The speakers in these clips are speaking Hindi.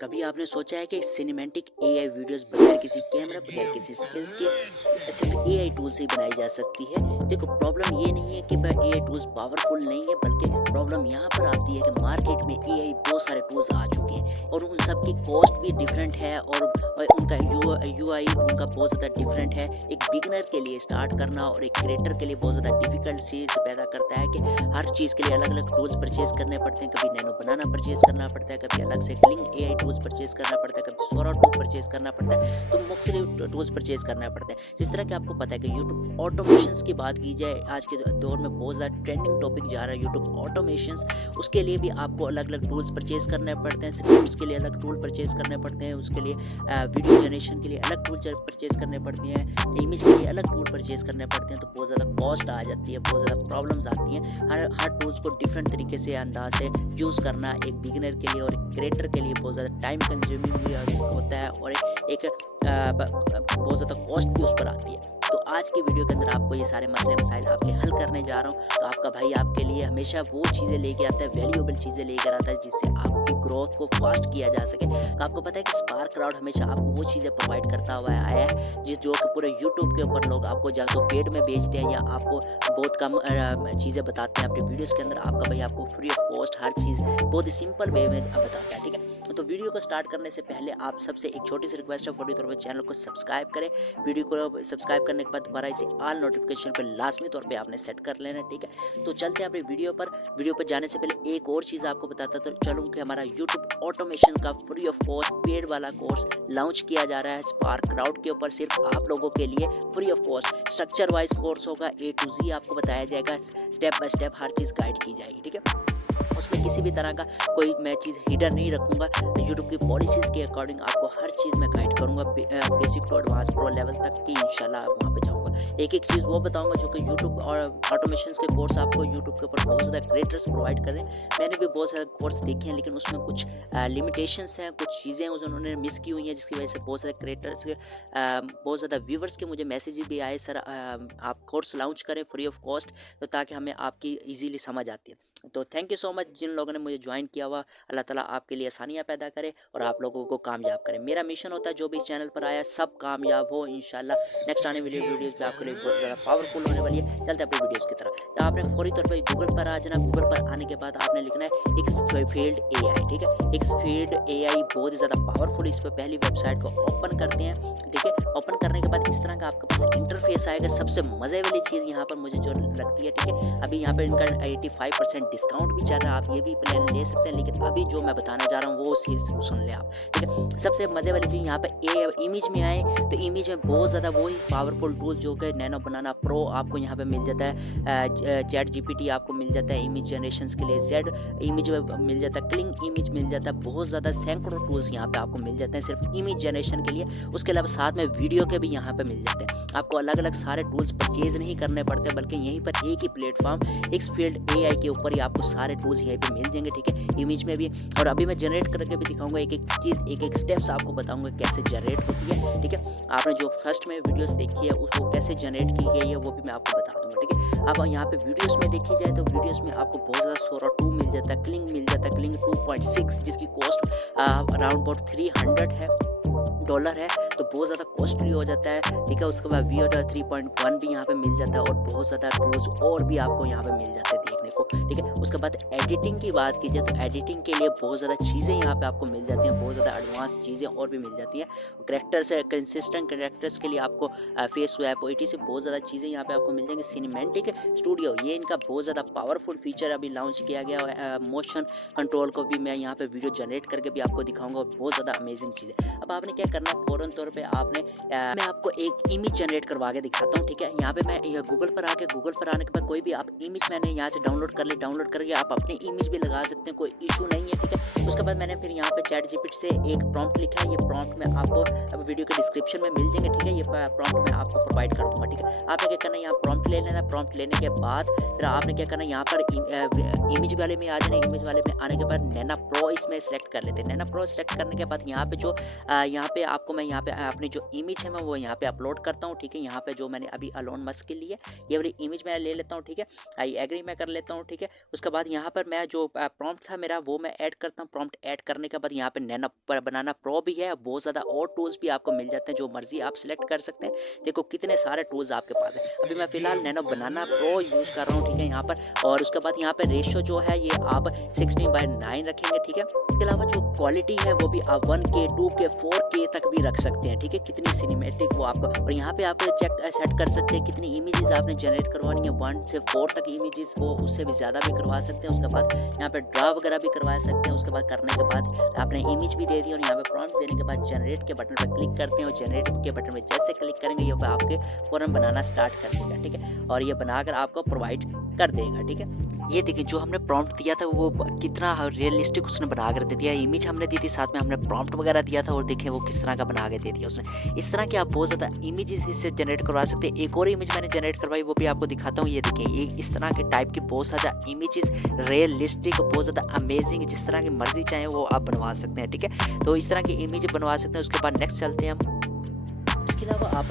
कभी आपने सोचा है कि सिनेमैटिक एआई वीडियोस बगैर किसी कैमरा, बगैर किसी स्किल्स के सिर्फ एआई टूल से ही बनाई जा सकती है? देखो, प्रॉब्लम ये नहीं है कि एआई टूल्स पावरफुल नहीं है, बल्कि प्रॉब्लम यहाँ पर आती है कि मार्केट में एआई बहुत सारे टूल्स आ चुके हैं और उन सब की कॉस्ट भी डिफरेंट है और उनका यूआई उनका बहुत ज़्यादा डिफरेंट है। एक बिगिनर के लिए स्टार्ट करना और एक क्रिएटर के लिए बहुत ज़्यादा डिफिकल्ट चीज़ पैदा करता है कि हर चीज़ के लिए अलग अलग टूल्स परचेज करने पड़ते हैं। कभी नैनो बनाना परचेज करना पड़ता है, कभी अलग से क्लिंग एआई टूल्स परचेज करना पड़ता है, कभी सोरा टू परचेज करना पड़ता है, तो मुख्तलिफ टूल्स परचेज करना पड़ता है। जिस तरह कि आपको पता है कि यूट्यूब ऑटोमेशंस की बात की जाए, आज के दौर में बहुत ज़्यादा ट्रेंडिंग टॉपिक जा रहा है यूट्यूब ऑटोमेशंस। उसके लिए भी आपको अलग अलग टूल्स परचेज करने पड़ते हैं, स्क्रिप्ट्स के लिए अलग टूल परचेज करने पड़ते हैं, उसके लिए वीडियो जनरेशन के लिए अलग टूल परचेज करने पड़ती हैं, इमेज के लिए अलग टूल परचेज करने पड़ते हैं, तो बहुत ज़्यादा कॉस्ट आ जाती है, बहुत ज़्यादा प्रॉब्लम्स आती हैं। हर टूल्स को डिफरेंट तरीके से अंदाज से यूज़ करना एक बिगिनर के लिए और एक क्रिएटर के लिए बहुत ज़्यादा टाइम कंज्यूमिंग भी होता है और एक बहुत ज़्यादा कॉस्ट भी उस पर आती है। तो आज की वीडियो के अंदर आपको ये सारे मसले मसाइल आपके हल करने जा रहा हूँ। तो आपका भाई आपके लिए हमेशा वो चीज़ें लेके आता है, वैल्यूएबल चीज़ें लेकर आता है जिससे आपकी ग्रोथ को फास्ट किया जा सके। तो आपको पता है कि स्पार्क क्राउड हमेशा आपको वो चीज़ें प्रोवाइड करता हुआ आया है जो कि पूरे यूट्यूब के ऊपर लोग आपको या तो पेड में बेचते हैं या आपको बहुत कम चीज़ें बताते हैं अपनी वीडियोस के अंदर। आपका भाई आपको फ्री ऑफ कॉस्ट हर चीज़ बहुत ही सिंपल वे में बताता है, ठीक है। तो वीडियो को स्टार्ट करने से पहले आप सबसे एक छोटी सी रिक्वेस्ट है, फॉर तौर पर चैनल को सब्सक्राइब करें। वीडियो को सब्सक्राइब करने के बाद दोबारा इसे ऑल नोटिफिकेशन पर लाजमी तौर पे आपने सेट कर लेना, ठीक है। तो चलते हैं अपनी वीडियो पर जाने से पहले एक और चीज़ आपको बताता तो चलूँ कि हमारा यूट्यूब ऑटोमेशन का फ्री ऑफ कॉस्ट पेड वाला कोर्स लॉन्च किया जा रहा है स्पार्क क्राउड के ऊपर, सिर्फ आप लोगों के लिए free of cost. Structure wise course होगा, A to Z आपको बताया जाएगा, step by step her cheese guide की जाएगी, ठीक है। उसमें किसी भी तरह का कोई मैं चीज़ हिडन नहीं रखूँगा। यूट्यूब की पॉलिसीज़ के अकॉर्डिंग आपको हर चीज़ मैं गाइड करूँगा, basic to advance pro level तक की इंशाल्लाह वहाँ पे जाऊँगा। एक एक चीज़ वो बताऊँगा जो कि यूट्यूब और ऑटोमेशंस के कोर्स आपको यूट्यूब के ऊपर बहुत ज़्यादा क्रिएटर्स प्रोवाइड कर रहे हैं। मैंने भी बहुत सारे कोर्स देखे हैं, लेकिन उसमें कुछ लिमिटेशंस हैं, कुछ चीज़ें उन्होंने मिस की हुई हैं, जिसकी वजह से बहुत सारे क्रिएटर्स के बहुत ज़्यादा व्यूवर्स के मुझे मैसेज भी आए, सर आप कोर्स लॉन्च करें फ्री ऑफ कॉस्ट, तो ताकि हमें आपकी ईजीली समझ आती है। तो थैंक यू सो मच जिन लोगों ने मुझे ज्वाइन किया हुआ। अल्लाह ताला आपके लिए आसानियाँ पैदा करे और आप लोगों को कामयाब करे। मेरा मिशन होता है जो भी इस चैनल पर आया सब कामयाब हो इंशाल्लाह। नेक्स्ट आने वाली वीडियोज़ भी आपके लिए बहुत ज़्यादा पावरफुल होने वाली है। चलते हैं अपनी वीडियोज़ की तरफ। तो आपने फौरी तौर पर गूगल पर आ जाना। गूगल पर आने के बाद आपने लिखना है एक्सफील्ड एआई, ठीक है। एक्सफील्ड एआई बहुत ही ज़्यादा पावरफुल। इस पर पहली वेबसाइट को ओपन करते हैं, ठीक है। ओपन करने के बाद इस तरह का आपके पास इंटरफेस आएगा। सबसे मज़े वाली चीज़ यहाँ पर मुझे जो लगती है, ठीक है, अभी यहाँ पर इनका 85% डिस्काउंट भी चल रहा है, आप ये भी प्लान ले सकते हैं। लेकिन अभी जो मैं बताने जा रहा हूँ वो चीज़ सुन ले आप, ठीक है। सबसे मज़े वाली चीज़ यहाँ पे इमेज में आए तो इमेज में बहुत ज़्यादा वही पावरफुल टूल जो कि नैनो बनाना प्रो आपको यहाँ पे मिल जाता है। चैट जीपीटी आपको मिल जाता है इमेज जनरेशन के लिए, जेड इमेज मिल जाता है, क्लिंग इमेज मिल जाता है, बहुत ज़्यादा सैकड़ों टूल्स यहाँ पे आपको मिल जाते हैं सिर्फ इमेज जनरेशन के लिए। उसके अलावा साथ में वीडियो के भी यहाँ पे मिल जाते हैं। आपको अलग अलग सारे टूल्स परचेज नहीं करने पड़ते, बल्कि यहीं पर एक ही प्लेटफॉर्म एक्सफील्ड एआई के ऊपर ही आपको सारे टूल्स यहीं पे मिल जाएंगे, ठीक है। इमेज में भी, और अभी मैं जनरेट करके भी दिखाऊंगा, एक एक चीज़ एक एक स्टेप्स आपको बताऊंगा कैसे जनरेट होती है, ठीक है। आपने जो फर्स्ट में वीडियोस देखी है उसको कैसे जनरेट की गई है वो भी मैं आपको बता दूंगा, ठीक है। अब यहाँ पे वीडियोस में देखी जाए तो वीडियोस में आपको बहुत ज़्यादा सोरा 2 मिल जाता है, क्लिंग मिल जाता है, क्लिंग 2.6 जिसकी कॉस्ट अराउंड अबाउट $300 है, तो बहुत ज़्यादा कॉस्टली हो जाता है, ठीक है। उसके बाद वी 3.1 भी यहाँ पे मिल जाता है और बहुत ज़्यादा टूल्स और भी आपको यहाँ पे मिल जाते हैं देखने को, ठीक है। उसके बाद एडिटिंग की बात की जाए तो एडिटिंग के लिए बहुत ज़्यादा चीज़ें यहाँ पे आपको मिल जाती हैं, बहुत ज़्यादा एडवांस चीज़ें और भी मिल जाती हैं। करेक्टर्स है, कंसिस्टेंट करेक्टर्स के लिए आपको फेस स्वैप ओटी से बहुत ज़्यादा चीज़ें यहाँ पे आपको मिल जाएंगी। सिनेमैटिक स्टूडियो ये इनका बहुत ज़्यादा पावरफुल फीचर अभी लॉन्च किया गया है। मोशन कंट्रोल को भी मैं यहाँ पे वीडियो जनरेट करके भी आपको दिखाऊंगा और बहुत ज़्यादा अमेजिंग चीज़ है। अब आपने क्या करना है, फ़ौरन तौर पे आपने मैं आपको एक इमेज जनरेट करवा के दिखाता हूँ, ठीक है। यहाँ पे मैं गूगल पर आने के बाद कोई भी आप इमेज मैंने यहाँ से डाउनलोड कर ली, डाउनलोड करके आप अपनी इमेज भी लगा सकते हैं, कोई इशू नहीं है, ठीक है। उसके बाद मैंने फिर यहाँ पे चैट जीपीटी से एक प्रॉम्प्ट लिखा है, ये प्रॉम्प्ट में आपको अब वीडियो के डिस्क्रिप्शन में मिल जाएंगे, ठीक है। ये प्रॉम्प्ट मैं आपको प्रोवाइड कर दूंगा, ठीक है। आपने क्या करना है, यहाँ प्रॉम्प्ट ले लेना। प्रॉम्प्ट लेने के बाद फिर आपने क्या करना है, यहाँ पर इमेज वाले में आ जाना। इमेज वाले में आने के बाद नैना प्रो इसमें सेलेक्ट कर लेते हैं। नैना प्रो सेलेक्ट करने के बाद यहाँ पे जो यहाँ पे आपको मैं यहाँ पे अपनी जो इमेज है मैं वो यहाँ पे अपलोड करता हूँ, ठीक है। यहाँ पे जो मैंने अभी अलोन मस्क के लिए ये वाली इमेज मैं ले लेता हूँ, ठीक है। आई एग्री मैं कर लेता हूँ, ठीक है। उसके बाद यहाँ पर मैं जो प्रॉम्प्ट था मेरा वो मैं ऐड करता हूँ। प्रॉम्प्ट ऐड करने के बाद यहाँ पे नैनो बनाना प्रो भी है, बहुत ज़्यादा और टूल्स भी आपको मिल जाते हैं, जो मर्जी आप सिलेक्ट कर सकते हैं। देखो कितने सारे टूल्स आपके पास है। अभी मैं फिलहाल नैनो बनाना प्रो यूज़ कर रहा हूँ, ठीक है यहाँ पर। और उसके बाद यहाँ पे रेशो जो है ये आप 16:9 रखेंगे, ठीक है। इसके अलावा जो क्वालिटी है वो भी आप 1K 2K 4K तक भी रख सकते हैं, ठीक है। कितनी सिनेमैटिक वो आपको, और यहाँ पे आप चेक सेट कर सकते हैं कितनी इमेजेस आपने जनरेट करवानी है, 1 से 4 तक इमेजेस, वो उससे भी ज़्यादा भी करवा सकते हैं। उसके बाद यहाँ पे ड्रा वगैरह भी करवा सकते हैं। उसके बाद करने के बाद आपने इमेज भी दे दी और यहाँ पे प्रॉम्प्ट देने के बाद जनरेट के बटन पर क्लिक करते हैं और जनरेट के बटन पर जैसे क्लिक करेंगे ये आपके फ़ौरन बनाना स्टार्ट कर देगा, ठीक है। और ये बनाकर आपको प्रोवाइड कर देगा, ठीक है। ये देखिए जो हमने प्रॉम्प्ट दिया था वो कितना रियलिस्टिक उसने बना कर दे दिया। इमेज हमने दी थी, साथ में हमने प्रॉम्प्ट वगैरह दिया था और देखें वो किस तरह का बना के दे दिया उसने। इस तरह की आप बहुत ज़्यादा इमेजेस इससे जनरेट करवा सकते हैं। एक और इमेज मैंने जनरेट करवाई, वो भी आपको दिखाता हूँ। ये देखिए ये इस तरह के टाइप की बहुत ज़्यादा इमेजेस रियलिस्टिक, बहुत ज़्यादा अमेजिंग, जिस तरह की मर्जी चाहें वो आप बनवा सकते हैं, ठीक है। तो इस तरह की इमेज बनवा सकते हैं। उसके बाद नेक्स्ट चलते हैं हम। इसके अलावा आप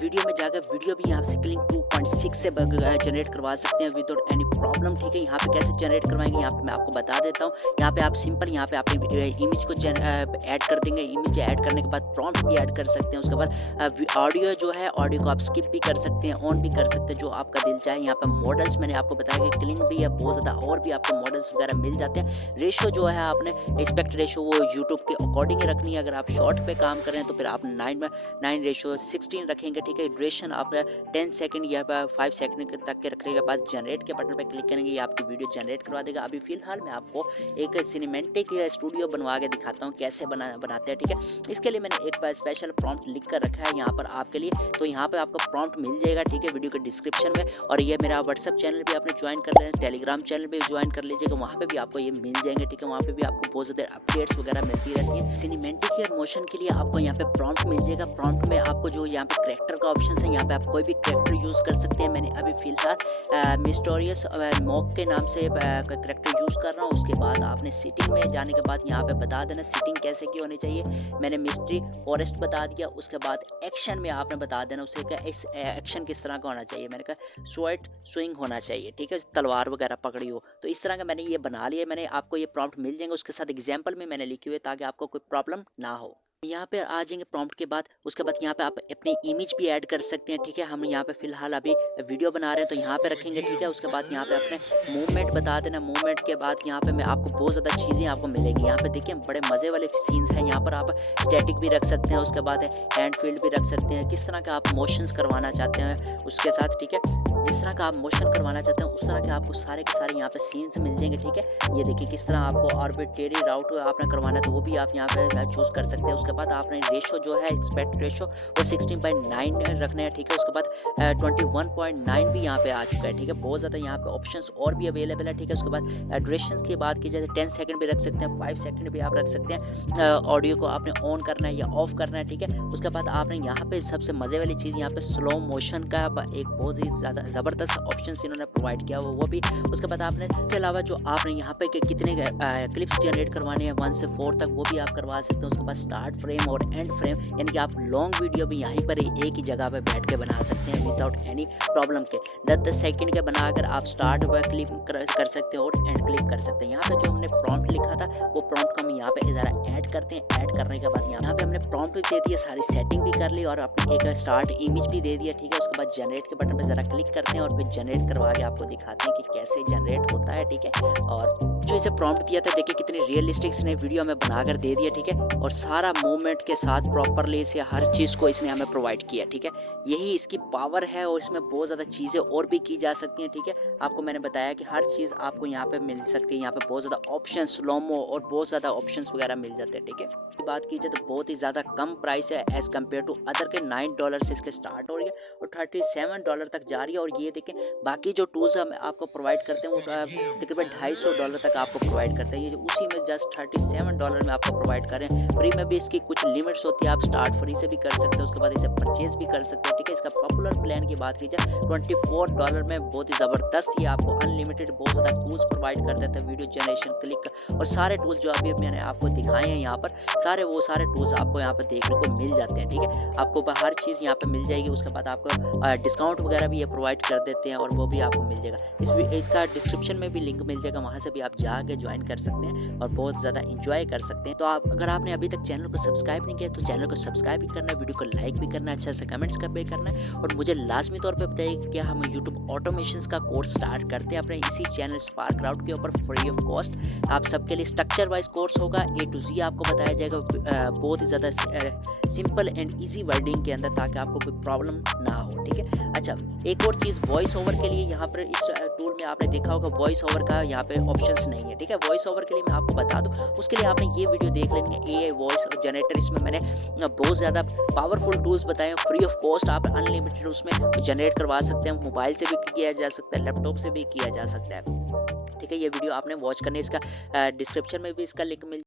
वीडियो में जाकर वीडियो भी यहाँ से क्लिंग 2.6 से जनरेट करवा सकते हैं विदाउट एनी प्रॉब्लम, ठीक है। यहाँ पे कैसे जनरेट करवाएंगे यहाँ पे मैं आपको बता देता हूँ। यहाँ पे आप सिंपल यहाँ पे अपने इमेज को ऐड कर देंगे। इमेज ऐड करने के बाद प्रॉम्प्ट भी ऐड कर सकते हैं। उसके बाद ऑडियो जो है, ऑडियो को आप स्किप भी कर सकते हैं, ऑन भी कर सकते हैं, जो आपका दिल चाहे। यहाँ पे मॉडल्स मैंने आपको बताया कि क्लिंग भी है, बहुत ज़्यादा और भी आपको मॉडल्स वगैरह मिल जाते हैं। रेशो जो है आपने एस्पेक्ट रेशो वो यूट्यूब के अकॉर्डिंग ही रखनी है। अगर आप शॉर्ट पे काम करें तो फिर आप 9:16 रखेंगे, ठीक है। ड्यूरेशन आप 10 सेकंड या 5 सेकंड तक के रखने के बाद जनरेट के बटन पर क्लिक करेंगे, ये आपकी वीडियो जनरेट करवा देगा। अभी फिलहाल मैं आपको एक सिनेमैटिक स्टूडियो बनवा के दिखाता हूँ कैसे बनाते हैं, ठीक है। इसके लिए मैंने एक स्पेशल प्रॉम्प्ट लिख कर रखा है यहाँ पर आपके लिए, तो यहाँ पर आपको प्रॉम्प्ट मिल जाएगा, ठीक है, वीडियो के डिस्क्रिप्शन में। और ये मेरा व्हाट्सअप चैनल भी आपने ज्वाइन कर लेना, टेलीग्राम चैनल भी ज्वाइन कर लीजिएगा, वहाँ पे भी आपको ये मिल जाएंगे, ठीक है। वहाँ पे भी आपको बहुत ज़्यादा अपडेट्स वगैरह मिलती रहती है। सिनेमैटिक या मोशन के लिए आपको यहाँ पे प्रॉम्प्ट मिल जाएगा। प्रॉम्प्ट में आपको जो यहाँ पे कैरेक्टर का ऑप्शन है, यहाँ पे आप कोई भी कैरेक्टर यूज़ कर सकते हैं। मैंने अभी फिलहाल मिस्टीरियस मॉक के नाम से कैरेक्टर यूज़ कर रहा हूँ। उसके बाद आपने सिटिंग में जाने के बाद यहाँ पे बता देना सिटिंग कैसे की होनी चाहिए। मैंने मिस्ट्री फॉरेस्ट बता दिया। उसके बाद एक्शन में आपने बता देना उसे का एक्शन किस तरह का होना चाहिए। मैंने कहा शॉर्ट स्विंग होना चाहिए, ठीक है, तलवार वगैरह पकड़ी हो, तो इस तरह का मैंने ये बना लिया। मैंने आपको ये प्रॉम्प्ट मिल जाएंगे, उसके साथ एग्जाम्पल में मैंने लिखे हुए ताकि आपको कोई प्रॉब्लम ना हो। यहाँ पे आ जाएंगे प्रॉम्प्ट के बाद। उसके बाद यहाँ पे आप अपनी इमेज भी ऐड कर सकते हैं, ठीक है। हम यहाँ पे फिलहाल अभी वीडियो बना रहे हैं तो यहाँ पे रखेंगे, ठीक है। उसके बाद यहाँ पे अपने मूवमेंट बता देना। मूवमेंट के बाद यहाँ पे मैं आपको बहुत ज़्यादा चीज़ें आपको मिलेंगी। यहाँ पे देखिए बड़े मज़े वाले सीन्स हैं। यहाँ पर आप स्टैटिक भी रख सकते हैं, उसके बाद हैंड फील्ड भी रख सकते हैं, किस तरह का आप मोशंस करवाना चाहते हैं उसके साथ, ठीक है। जिस तरह का आप मोशन करवाना चाहते हैं उस तरह के आपको सारे के सारे यहाँ पे सीन्स मिल जाएंगे, ठीक है। ये देखिए किस तरह आपको आर्बिट्रेरी राउट आपने करवाना है तो वो भी आप यहाँ पे चूज़ कर सकते हैं। उसके बाद आपने रेशो जो है एक्सपेक्ट रेशो वो 16:9 रखना है, ठीक है। उसके बाद 21.9 भी यहाँ पे आ चुका है, ठीक है। बहुत ज़्यादा यहाँ पे ऑप्शंस और भी अवेलेबल है, ठीक है। उसके बाद ड्यूरेशन की बात की जाए 10 सेकंड भी रख सकते हैं, 5 सेकंड भी आप रख सकते हैं। ऑडियो को आपने ऑन करना है या ऑफ करना है, ठीक है। उसके बाद आपने यहाँ पे सबसे मज़े वाली चीज़ यहाँ पे स्लो मोशन का एक बहुत ही ज़्यादा ज़बरदस्त ऑप्शन इन्होंने प्रोवाइड किया वो भी। उसके बाद आपने इसके अलावा जो आपने यहाँ पे कितने क्लिप्स जनरेट करवाने हैं 1 से 4 तक वो भी आप करवा सकते हैं। उसके बाद स्टार्ट फ्रेम और एंड फ्रेम, यानी कि आप लॉन्ग वीडियो भी यहीं पर एक ही जगह पे बैठ के बना सकते हैं विदाउट एनी प्रॉब्लम के। 10-10 सेकंड के बनाकर आप स्टार्ट व क्लिप कर सकते हैं और एंड क्लिप कर सकते हैं। यहाँ पे जो हमने प्रॉम्प्ट लिखा था वो प्रॉम्प्ट को हम यहाँ पे ज़रा ऐड करते हैं। ऐड करने के बाद यहाँ पे हमने प्रॉम्प्ट भी दे दिया, सारी सेटिंग भी कर ली और अपनी एक स्टार्ट इमेज भी दे दिया, ठीक है। उसके बाद जनरेट के बटन पर ज़रा क्लिक करते हैं और फिर जनरेट करवा के आपको दिखाते हैं कि कैसे जनरेट होता है, ठीक है। और जो इसे प्रॉम्प्ट दिया था देखिए कितनी रियलिस्टिक इसने वीडियो में बनाकर दे दिया, ठीक है। और सारा मूवमेंट के साथ प्रॉपरली इसे हर चीज़ को इसने हमें प्रोवाइड किया, ठीक है। यही इसकी पावर है और इसमें बहुत ज़्यादा चीज़ें और भी की जा सकती हैं, ठीक है। आपको मैंने बताया कि हर चीज़ आपको यहाँ पे मिल सकती है। यहाँ पे बहुत ज़्यादा ऑप्शन स्लोमो और बहुत ज़्यादा ऑप्शंस वगैरह मिल जाते हैं, ठीक है। बात की जाए तो बहुत ही ज़्यादा कम प्राइस है एज़ कम्पेयर टू अदर के। $9 से इसके स्टार्ट हो रही है और $37 तक जा रही है। और ये देखें बाकी जो टूल्स हम आपको प्रोवाइड करते हैं वो तकरीबन $250 तक आपको प्रोवाइड करते हैं। ये उसी में जस्ट $37 में आपको प्रोवाइड करें। फ्री में भी इसकी कुछ लिमिट्स होती है, आप स्टार्ट फ्री से भी कर सकते हैं, उसके बाद इसे परचेज भी कर सकते हैं, ठीक है। इसका पॉपुलर प्लान की बात की जाए $24 में बहुत ही ज़बरदस्त ही आपको अनलिमिटेड बहुत ज़्यादा टूल्स प्रोवाइड कर देता है, वीडियो जनरेशन, क्लिक और सारे टूल्स जो अभी मैंने आपको दिखाए हैं यहाँ पर सारे टूल्स आपको यहाँ पर देखने को मिल जाते हैं, ठीक है। आपको हर चीज़ यहाँ पे मिल जाएगी। उसके बाद आपको डिस्काउंट वगैरह भी ये प्रोवाइड कर देते हैं और वो भी आपको मिल जाएगा। इसका डिस्क्रिप्शन में भी लिंक मिल जाएगा, वहाँ से भी आप जाके ज्वाइन कर सकते हैं और बहुत ज़्यादा इंजॉय कर सकते हैं। तो आप अगर आपने अभी तक चैनल को सब्सक्राइब नहीं किया तो चैनल को सब्सक्राइब भी करना है, वीडियो को लाइक भी करना है, अच्छा से कमेंट्स कर भी करना है और मुझे लाजमी तौर पे बताइए कि क्या हम यूट्यूब ऑटोमेशन का कोर्स स्टार्ट करते हैं अपने इसी चैनल स्पार्क क्राउड के ऊपर फ्री ऑफ कॉस्ट। आप सबके लिए स्ट्रक्चर वाइज कोर्स होगा, A to Z आपको बताया जाएगा बहुत ही ज़्यादा सिंपल एंड ईजी वर्डिंग के अंदर, ताकि आपको कोई प्रॉब्लम ना हो। ठीक है, अच्छा एक और चीज़, वॉइस ओवर के लिए यहाँ पर इस टूल में आपने देखा होगा वॉइस ओवर का यहाँ पे ऑप्शंस नहीं है। ठीक है, वॉइस ओवर के लिए मैं आपको बता दूँ, उसके लिए आपने ये वीडियो देख लेनी है AI वॉइस जनरेटर। इसमें मैंने बहुत ज़्यादा पावरफुल टूल्स बताए हैं फ्री ऑफ कॉस्ट, आप अनलिमिटेड उसमें जनरेट करवा सकते हैं। मोबाइल से भी किया जा सकता है, लैपटॉप से भी किया जा सकता है। ठीक है, ये वीडियो आपने वॉच करनी है, इसका डिस्क्रिप्शन में भी इसका लिंक मिल